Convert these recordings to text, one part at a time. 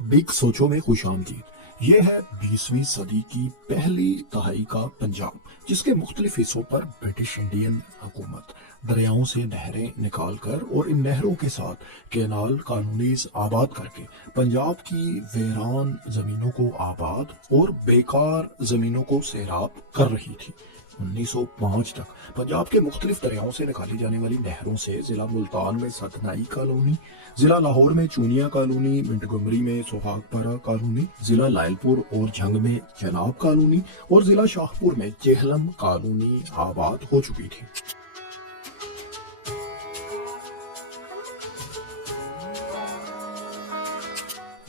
Big सोचो में खुश आमदीद। ये है 20वीं सदी की पहली दहाई का पंजाब, जिसके मुख्तलिफ हिस्सों पर ब्रिटिश इंडियन हुकूमत दरियाओं से नहरें निकाल कर और इन नहरों के साथ कैनाल कॉलोनीज आबाद करके पंजाब की वीरान जमीनों को आबाद और बेकार जमीनों को सैराब कर रही थी। 1905 तक पंजाब के मुख्तलिफ दरियाओं से निकाली जाने वाली नहरों से जिला मुल्तान में सतनाई कॉलोनी, जिला लाहौर में चूनिया कॉलोनी, मिंटगोमरी में सुहागपरा कॉलोनी, जिला लायलपुर और झंग में जनाब कॉलोनी और जिला शाहपुर में चेहलम कॉलोनी आबाद हो चुकी थी।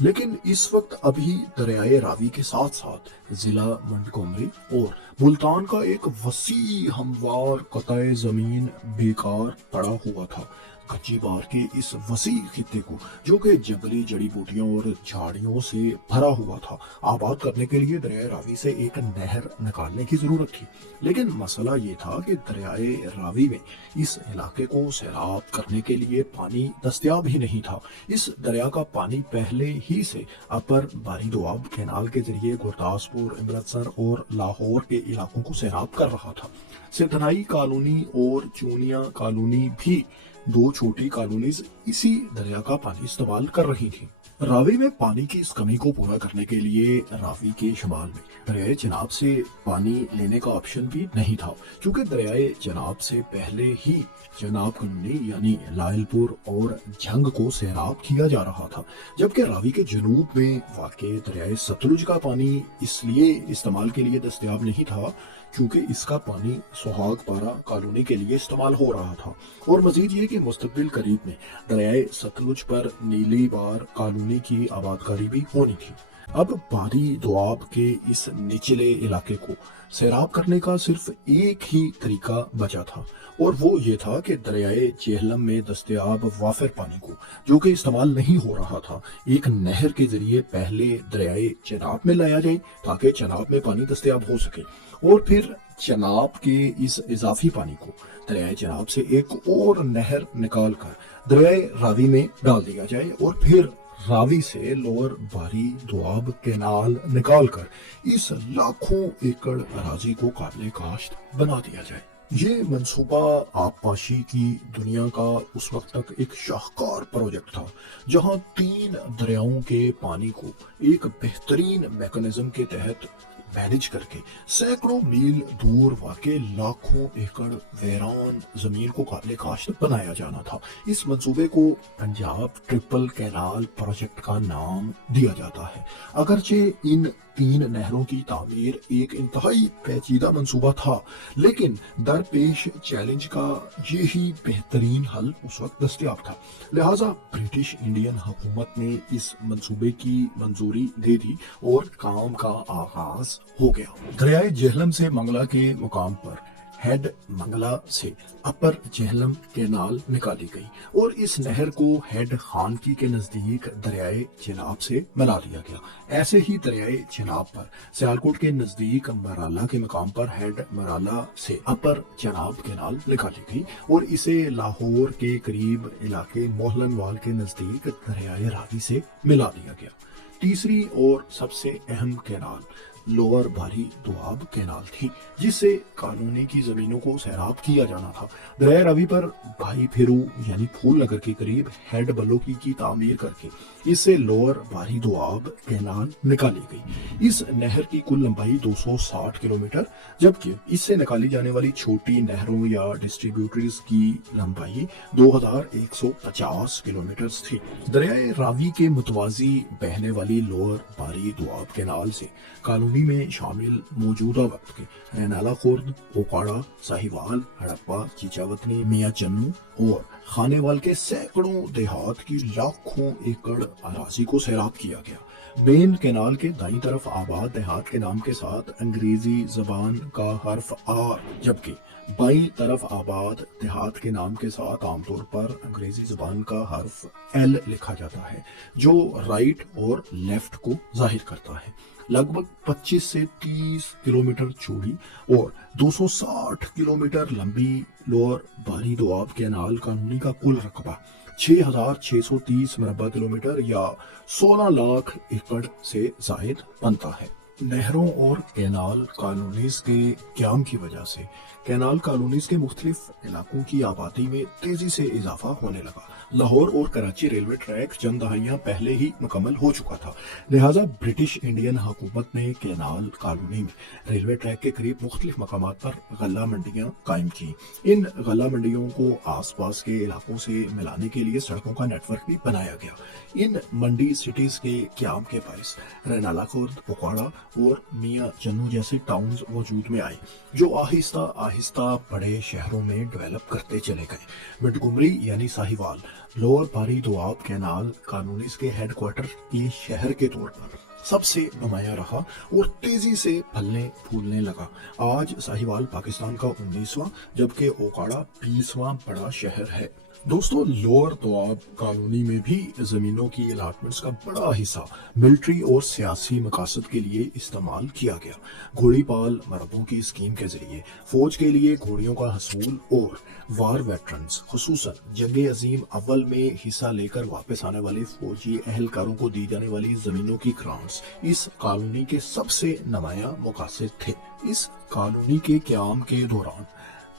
लेकिन इस वक्त अभी दरियाए रावी के साथ साथ जिला मंटगोमरी और मुल्तान का एक वसी हमवार कताए जमीन बेकार पड़ा हुआ था। कच्ची बार के इस वसी खित्ते को, जो कि जंगली जड़ी बूटियों और झाड़ियों से भरा हुआ था, आबाद करने के लिए दरियाए रावी से एक नहर निकालने की जरूरत थी। लेकिन मसला ये था कि दरियाए रावी में इस इलाके को सैराब करने के लिए पानी दस्तयाब ही नहीं था। इस दरिया का पानी पहले ही से अपर बारी दोआब कैनाल के जरिए गुरदासपुर, अमृतसर और लाहौर के इलाकों को सैराब कर रहा था। सिद्धनाई कॉलोनी और चूनिया कॉलोनी भी दो छोटी कॉलोनीज इसी दरिया का पानी इस्तेमाल कर रही थी। रावी में पानी की इस कमी को पूरा करने के लिए रावी के शुमाल में दरियाए चनाब से पानी लेने का ऑप्शन भी नहीं था, क्योंकि दरियाए चनाब से पहले ही जनाब कॉलोनी यानी लायलपुर और झंग को सैराब किया जा रहा था। जबकि रावी के जनूब में वाक़े दरियाए सतलुज का पानी इसलिए इस्तेमाल के लिए दस्तयाब नहीं था क्योंकि इसका पानी सुहागपारा कॉलोनी के लिए इस्तेमाल हो रहा था। और मजीद ये कि मुस्तकबिल करीब में दरियाए सतलुज पर नीली बार कॉलोनी की आबादकारी भी होनी थी। अब बारी दोआब के इस निचले इलाके को सैराब करने का सिर्फ एक ही तरीका बचा था, और वो ये था कि दरियाए चेहलम में दस्तयाब वाफिर पानी को, जो कि इस्तेमाल नहीं हो रहा था, एक नहर के जरिए पहले दरियाए चनाब में लाया जाए ताकि चनाब में पानी दस्तयाब हो सके, और फिर चनाब के इस इजाफी पानी को दरियाए चनाब से एक और नहर निकाल कर दरियाए रावी में डाल दिया जाए, और फिर रावी से लोअर बारी दोआब कैनाल निकालकर इस लाखों एकड़ अराजी को काबिल काश्त बना दिया जाए। ये मंसूबा आबपाशी की दुनिया का उस वक्त तक एक शाहकार प्रोजेक्ट था, जहां 3 दरियाओं के पानी को एक बेहतरीन मैकेनिज्म के तहत मैनेज करके सैकड़ों मील दूर वाक़े लाखों एकड़ वीरान जमीन को काबिल काश्त बनाया जाना था। इस मंसूबे को पंजाब ट्रिपल कैनाल प्रोजेक्ट का नाम दिया जाता है। अगरचे इन 3 नहरों की तामीर एक इंतहाई पेचीदा मंसूबा था, लेकिन दरपेश चैलेंज का यही बेहतरीन हल उस वक्त दस्तयाब था। लिहाजा ब्रिटिश इंडियन हुकूमत ने इस मंसूबे की मंजूरी दे दी और काम का आगाज हो गया। दरियाए जेहलम से मंगला के मुकाम पर हेड मंगला से अपर चेहलम कैनाल निकाली गई और इस नहर को हेड खानकी के नजदीक दरियाए चिनाब से मिला दिया गया। ऐसे ही दरियाए चिनाब पर सियालकोट के नजदीक मराला के मकाम पर हेड मराला से अपर चनाब कैनाल निकाली गई और इसे लाहौर के करीब इलाके मोहलनवाल के नजदीक दरियाए रावी से मिला दिया गया। तीसरी और सबसे अहम कैनाल लोअर बारी दोआब कैनाल थी, जिससे कानूनी की जमीनों को सैराब किया जाना था। दरिया रावी पर भाई फेरू यानी फूल नगर के करीब हेड बलोकी की तामीर करके इससे लोअर बारी दोआब कैनाल निकाली गई। इस नहर की कुल लंबाई 260 किलोमीटर, जबकि इससे निकाली जाने वाली छोटी नहरों या डिस्ट्रीब्यूटरीज की लंबाई 2150 किलोमीटर थी। दरियाए रावी के मुतवाजी बहने वाली लोअर बारी दोआब कैनाल से कॉलोनी में शामिल मौजूदा वक्त के रैनाला खुर्द, ओकाड़ा, साहिवाल, हड़प्पा, चीचावतनी, मियां चन्नू और खानेवाल के सैकड़ों देहात की लाखों एकड़ अराजी को सैराब किया गया। मेन कैनाल के दाईं तरफ आबाद देहात के नाम के साथ अंग्रेजी जबान का हर्फ आर, जबकि बाईं तरफ आबाद देहात के नाम के साथ आमतौर पर अंग्रेजी जबान का हर्फ एल लिखा जाता है, जो राइट और लेफ्ट को जाहिर करता है। लगभग 25 से 30 किलोमीटर चौड़ी और 260 किलोमीटर लंबी लोअर बारी दोआब कैनाल कॉलोनी का कुल रकबा 6,630 मरबा किलोमीटर या 16 लाख एकड़ से जायद बनता है। नहरों और कैनाल कॉलोनीज के क्याम की वजह से कैनाल कॉलोनीज के मुख्तलिफ इलाकों की आबादी में तेजी से इजाफा होने लगा। लाहौर और कराची रेलवे ट्रैक चंद दहाइयां पहले ही मुकम्मल हो चुका था, लिहाजा ब्रिटिश इंडियन हुकूमत ने कैनाल कॉलोनी में रेलवे ट्रैक के करीब मुख्तलिफ मकामात पर गल्ला मंडियां कायम की। इन गल्ला मंडियों को आस पास के इलाकों से मिलाने के लिए सड़कों का नेटवर्क भी बनाया गया। इन मंडी सिटीज के क्याम के बायस रैनाला खुर्द, ओकाड़ा और मियां चन्नू जैसे टाउन्स वजूद में आए, जो आहिस्ता आहिस्ता बड़े शहरों में डेवलप करते चले गए। मोंटगोमरी यानी साहिवाल लोअर बारी दोआब कैनाल कॉलोनीज के हेडक्वार्टर के शहर के तौर पर सबसे नुमाया रहा और तेजी से फलने फूलने लगा। आज साहिवाल पाकिस्तान का 19वां जबकि ओकाड़ा 20वां बड़ा शहर है। दोस्तों, लोअर दोआब कॉलोनी में भी जमीनों की अलाटमेंट्स का बड़ा हिस्सा मिलिट्री और सियासी मकासद के लिए इस्तेमाल किया गया। घोड़ी पाल मरबों की स्कीम के जरिए फौज के लिए घोड़ियों का हसूल और वार वेटरन्स, खुसूसन जंग अजीम अव्वल में हिस्सा लेकर वापस आने वाले फौजी अहलकारों को दी जाने वाली जमीनों की ग्रांट्स इस कॉलोनी के सबसे नुमाया मकासद थे। इस कॉलोनी के क्याम के दौरान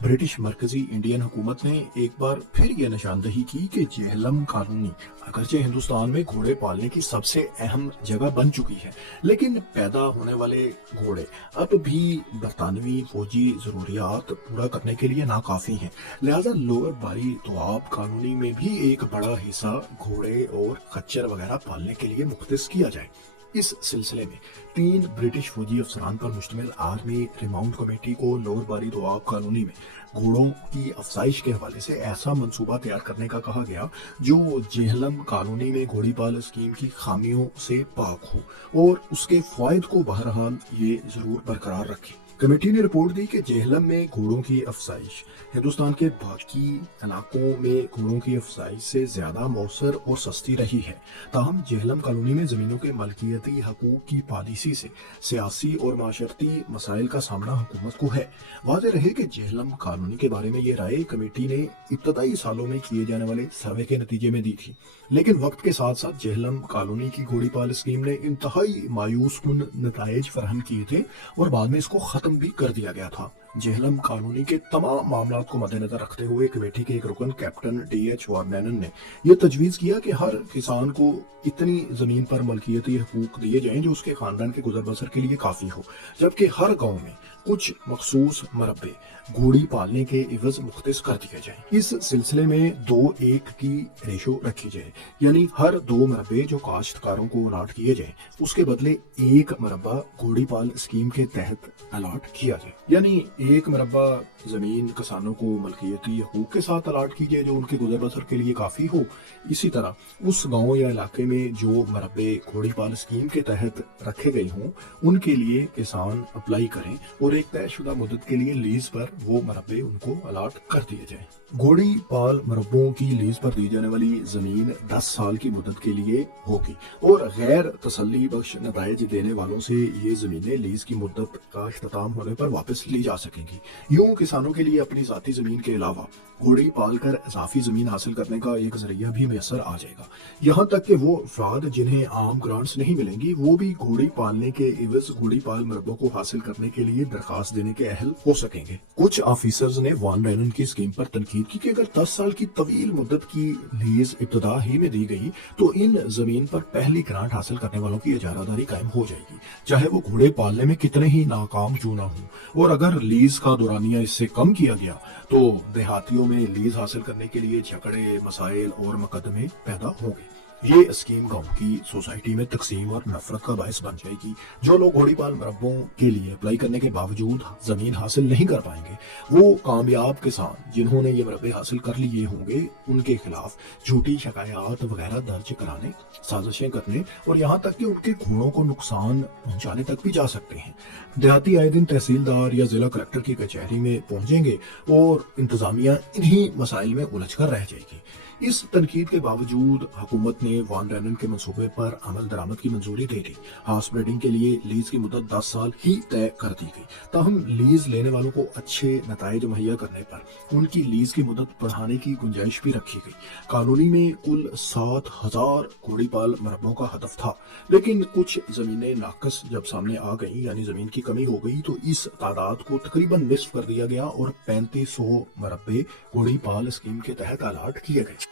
ब्रिटिश मरकजी इंडियन हुकूमत ने एक बार फिर यह निशानदही की कि जेहलम कॉलोनी अगरचे हिंदुस्तान में घोड़े पालने की सबसे अहम जगह बन चुकी है, लेकिन पैदा होने वाले घोड़े अब भी बरतानवी फौजी जरूरियात पूरा करने के लिए नाकाफी हैं। लिहाजा लोअर बारी दोआब कॉलोनी में भी एक बड़ा हिस्सा घोड़े और खच्चर वगैरह पालने के लिए मुख्तस किया जाए। इस सिलसिले में 3 ब्रिटिश फौजी अफसरान पर मुश्तमिल आर्मी रिमाउंट कमेटी को लोअर बारी दोआब कॉलोनी में घोड़ों की अफजाइश के हवाले से ऐसा मंसूबा तैयार करने का कहा गया जो जेहलम कॉलोनी में घोड़ी पाल स्कीम की खामियों से पाक हो और उसके फायद को बहरहाल ये जरूर बरकरार रखे। कमेटी ने रिपोर्ट दी कि जेहलम में घोड़ों की अफजाइश हिंदुस्तान के बाकी इलाकों में घोड़ों की अफजाइश से ज्यादा मौसर और सस्ती रही है। ताहम जेहलम कॉलोनी में जमीनों के मलकियती हकूक की पॉलिसी से सियासी और माशरती मसाइल का सामना हुकूमत को है। वाज़ेह रहे कि जेहलम कॉलोनी के बारे में ये राय कमेटी ने इब्तदाई सालों में किए जाने वाले सर्वे के नतीजे में दी थी, लेकिन वक्त के साथ साथ जेहलम कॉलोनी की घोड़ी पाल स्कीम ने इंतहाई मायूस कुन नताइज फराहम किए थे और बाद में इसको खत्म भी कर दिया गया था। जेहलम कॉलोनी के तमाम मामलात को मद्देनजर रखते हुए कमेटी के एक रुकन कैप्टन D.H. वार्नेनन ने यह तजवीज किया कि हर किसान को इतनी जमीन पर मलकियती हकूक दिए जाएं जो उसके खानदान के गुजर बसर के लिए काफी हो, जबकि हर गांव में कुछ मखसूस मरबे घोड़ी पालने के इवज मुख्तस कर दिए जाए। इस सिलसिले में 2:1 की रेशो रखी जाए, यानी हर 2 मरबे जो काश्तकारों को अलाट किए जाए उसके बदले 1 मरबा घोड़ी पाल स्कीम के तहत अलाट किया जाए। यानी 1 मरबा जमीन किसानों को मलकियती हकूक के साथ अलाट की जाए जो उनके गुजर बसर के लिए काफी हो। इसी तरह उस गांव या इलाके में जो मरबे घोड़ी पाल स्कीम के तहत रखे गए हों उनके लिए किसान अप्लाई करें और एक तयशुदा मुद्दत के लिए लीज पर वो मरबे उनको अलाट कर दिए जाएं। घोड़ी पाल मरबों की लीज पर दी जाने वाली जमीन 10 साल की मुद्दत के लिए होगी और गैर तसल्ली बख्श नताइज देने वालों से ये जमीनें लीज की मुद्दत का इख्तिताम होने पर वापस ली जा सकेंगी। यूं किसानों के लिए अपनी जाती जमीन के अलावा घोड़ी पाल कर इजाफी जमीन हासिल करने का एक जरिया भी मैसर आ जाएगा। यहाँ तक कि वो अफराद जिन्हें आम ग्रांट्स नहीं मिलेंगी वो भी घोड़ी पालने के इवज घोड़ी पाल मरबों को हासिल करने के लिए दरखास्त देने के अहल हो सकेंगे। कुछ ऑफिसर्स ने वार्नेनन की स्कीम पर तनकीद की कि अगर 10 साल की तवील मुद्दत की लीज इब्तदा ही में दी गई तो इन जमीन पर पहली ग्रांट हासिल करने वालों की इजारादारी कायम हो जाएगी, चाहे वो घोड़े पालने में कितने ही नाकाम क्यों ना हो। और अगर लीज का दौरानिया इससे कम किया गया तो देहातियों में लीज हासिल करने के लिए झगड़े, मसाइल और मुकदमे पैदा होंगे। ये स्कीम गांव की सोसाइटी में तकसीम और नफरत का बायस बन जाएगी। जो लोग घोड़ी पाल मरबों के लिए अप्लाई करने के बावजूद जमीन हासिल नहीं कर पाएंगे वो कामयाब किसान जिन्होंने ये मरबे हासिल कर लिए होंगे उनके खिलाफ झूठी शिकायत वगैरह दर्ज कराने, साजिशें करने और यहाँ तक कि उनके घोड़ों को नुकसान पहुंचाने तक भी जा सकते हैं। देहाती आए दिन तहसीलदार या जिला कलेक्टर की कचहरी में पहुंचेंगे और इंतजामिया इन्हीं मसाइल में उलझ कर रह जाएगी। इस तनकीद के बावजूद हुकूमत ने वान रैनन के मंसूबे पर अमल दरामद की मंजूरी दे दी। हाउस ब्रीडिंग के लिए लीज की मुद्दत 10 साल ही तय कर दी गई। ताहम लीज लेने वालों को अच्छे नताइज मुहैया करने पर उनकी लीज की मुद्दत बढ़ाने की गुंजाइश भी रखी गई। कॉलोनी में कुल 7,000 घोड़ी पाल मरबों का हदफ था, लेकिन कुछ जमीनें नाकस जब सामने आ गई, यानी जमीन की कमी हो गई, तो इस तादाद को तकरीबन निस्फ कर दिया गया और 3500 मरबे घोड़ी पाल स्कीम के तहत अलाट किए गए।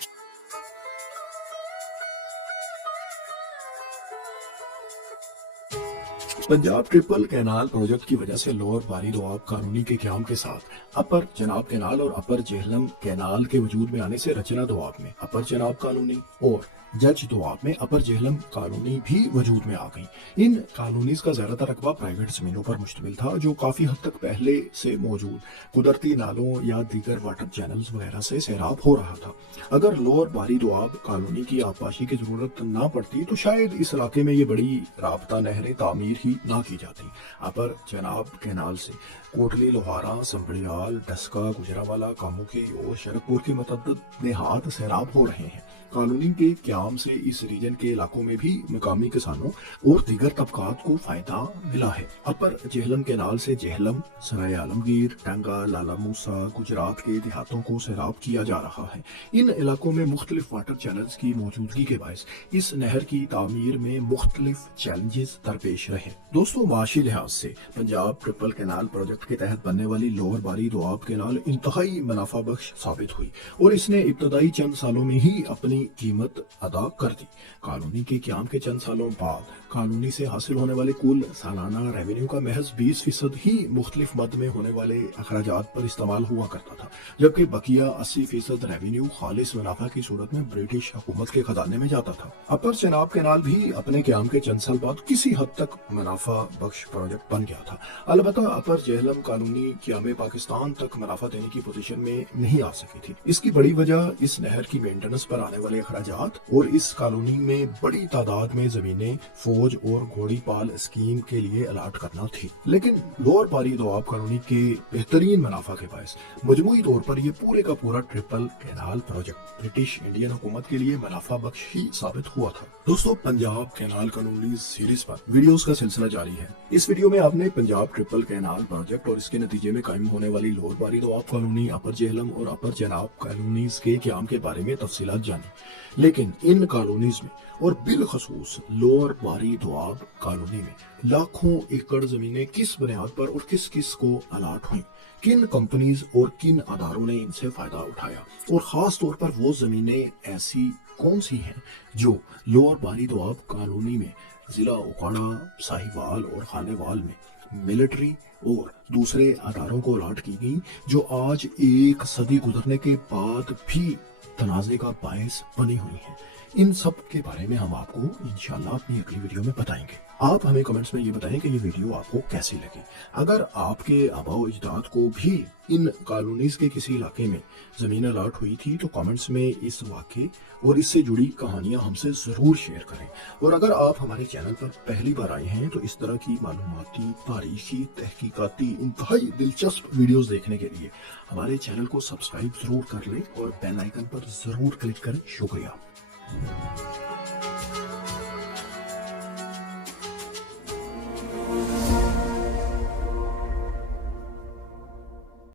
पंजाब ट्रिपल कैनाल प्रोजेक्ट की वजह से लोअर बारी दोआब कॉलोनी के क़याम के साथ अपर चनाब कैनाल और अपर जेहलम कैनाल के वजूद में आने से रचना दोआब में अपर चनाब कॉलोनी और जज दोआब में अपर जेहलम कॉलोनी भी वजूद में आ गई। इन कॉलोनीज का ज्यादातर रकबा प्राइवेट जमीनों पर मुश्तमिल था, जो काफी हद तक पहले से मौजूद कुदरती नालों या दीगर वाटर चैनल्स वगैरह से सैराब हो रहा था। अगर लोअर बारी दोआब कॉलोनी की आबपाशी की जरूरत ना पड़ती तो शायद इस इलाके में ये बड़ी राबता नहरें तामीर ही ना की जाती। अपर चनाब कैनाल से कोटली, लोहारा, संभड़ियाल, डस्का, गुजरावाला, कामुकी और शरकपुर के मतअद्दिद देहात सैराब हो रहे हैं। कॉलोनी के क्याम से इस रीजन के इलाकों में भी मकामी किसानों और दीगर तबकात को फायदा मिला है। अपर जेहलम कैनाल से जेहलम, सराय आलमगीर, टंगा, लाला मूसा, गुजरात के देहातों को सैराब किया जा रहा है। इन इलाकों में मुख्तलिफ वाटर चैनल्स की मौजूदगी के बायस इस नहर की तामीर में मुख्तलिफ चैलेंजेस दरपेश रहे। दोस्तों, माशी लिहाज से पंजाब ट्रिपल कैनाल प्रोजेक्ट के तहत बनने वाली लोअर बारी दोआब कैनाल इंतहाई मुनाफा बख्श साबित हुई और इसने इब्तदाई चंद सालों में ही अपनी कीमत अदा कर दी। कॉलोनी के क्याम के चंद सालों बाद कॉलोनी से हासिल होने वाले कुल सालाना रेवेन्यू का महज 20% ही मुख्तलिफ मद में होने वाले अखराजात पर इस्तेमाल हुआ करता था, जबकि बकिया 80% रेवेन्यू खालिस मुनाफा की सूरत में ब्रिटिश हुकूमत के खजाने में जाता था। अपर चनाब कैनाल भी अपने क्याम के चंद साल बाद किसी हद तक मुनाफा बख्श प्रोजेक्ट बन गया था। अलबत्ता अपर जेहलम कॉलोनी क्याम पाकिस्तान तक मुनाफा देने की पोजीशन में नहीं आ सकी थी। इसकी बड़ी वजह इस नहर की मेंटेनेंस पर आने वाले अखराजात और इस कॉलोनी में बड़ी तादाद में जमीनें फौज और घोड़ी पाल स्कीम के लिए अलाट करना थी। लेकिन लोअर बारी दोआब कॉलोनी के बेहतरीन मुनाफा के बायस मजमूई तौर पर यह पूरे का पूरा triple canal project British Indian हुकूमत के लिए मुनाफा बख्श ही साबित हुआ था। दोस्तों, पंजाब कैनाल कॉलोनी सीरीज पर वीडियोस का सिलसिला जारी है। इस वीडियो में आपने पंजाब ट्रिपल कैनाल प्रोजेक्ट और इसके नतीजे में कायम होने वाली लोअर बारी दोआब कॉलोनी, अपर जेहलम और अपर चनाब कॉलोनीज के क्याम के बारे में तफसीलात जानी। लेकिन इन कॉलोनीज में और बिलखसूस लोअर बारी दोआब कॉलोनी में लाखों एकड़ जमीनें किस बुनियाद पर और किस किस को अलाट हुई, किन कंपनीज और किन अदारों ने इनसे फायदा उठाया और खास तौर पर वो जमीनें ऐसी कौन सी हैं जो लोअर बारी दोआब कॉलोनी में जिला ओकाड़ा, साहिवाल और खानेवाल में मिलिट्री और दूसरे अदारों को अलाट की गई, जो आज एक सदी गुजरने के बाद भी तनाज़े का बायस बनी हुई है। इन सब के बारे में हम आपको इंशाल्लाह अपनी अगली वीडियो में बताएंगे। आप हमें कमेंट्स में ये बताएं कि ये वीडियो आपको कैसी लगी। अगर आपके आबाओ अजदाद को भी इन कॉलोनीज के किसी इलाके में जमीन अलाट हुई थी तो कमेंट्स में इस वाक़े और इससे जुड़ी कहानियां हमसे जरूर शेयर करें। और अगर आप हमारे चैनल पर पहली बार आए हैं तो इस तरह की मालूमाती, तारीखी, तहकीकाती, इंतहाई दिलचस्प वीडियोस देखने के लिए हमारे चैनल को सब्सक्राइब जरूर कर लें और बेल आइकन पर जरूर क्लिक करें। शुक्रिया।